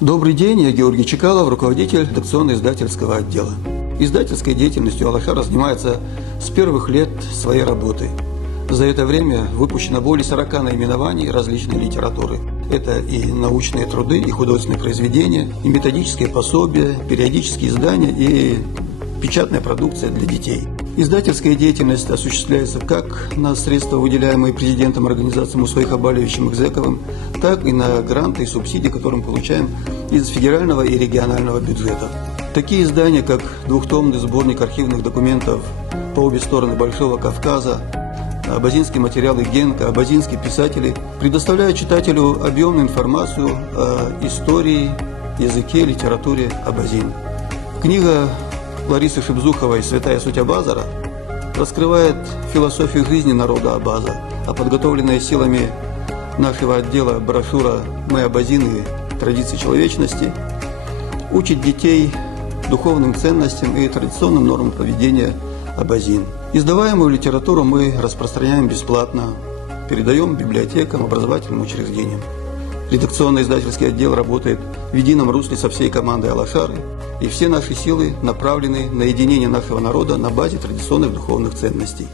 Добрый день, я Георгий Чекалов, руководитель редакционно-издательского отдела. Издательской деятельностью Алашара занимается с первых лет своей работы. За это время выпущено более 40 наименований различной литературы. Это и научные труды, и художественные произведения, и методические пособия, периодические издания и печатная продукция для детей. Издательская деятельность осуществляется как на средства, выделяемые президентом организации Мусвоих Абалевичем Экзековым, так и на гранты и субсидии, которые мы получаем из федерального и регионального бюджета. Такие издания, как двухтомный сборник архивных документов по обе стороны Большого Кавказа, абазинские материалы Генка, абазинские писатели, предоставляют читателю объемную информацию о истории, языке, литературе абазин. Книга Ларисы Шипзуховой «Святая суть Абазара» раскрывает философию жизни народа Абаза, а подготовленная силами нашего отдела брошюра «Мы абазины. Традиции человечности» учит детей духовным ценностям и традиционным нормам поведения абазин. Издаваемую литературу мы распространяем бесплатно, передаем библиотекам, образовательным учреждениям. Редакционно-издательский отдел работает в едином русле со всей командой Алашары, и все наши силы направлены на единение нашего народа на базе традиционных духовных ценностей.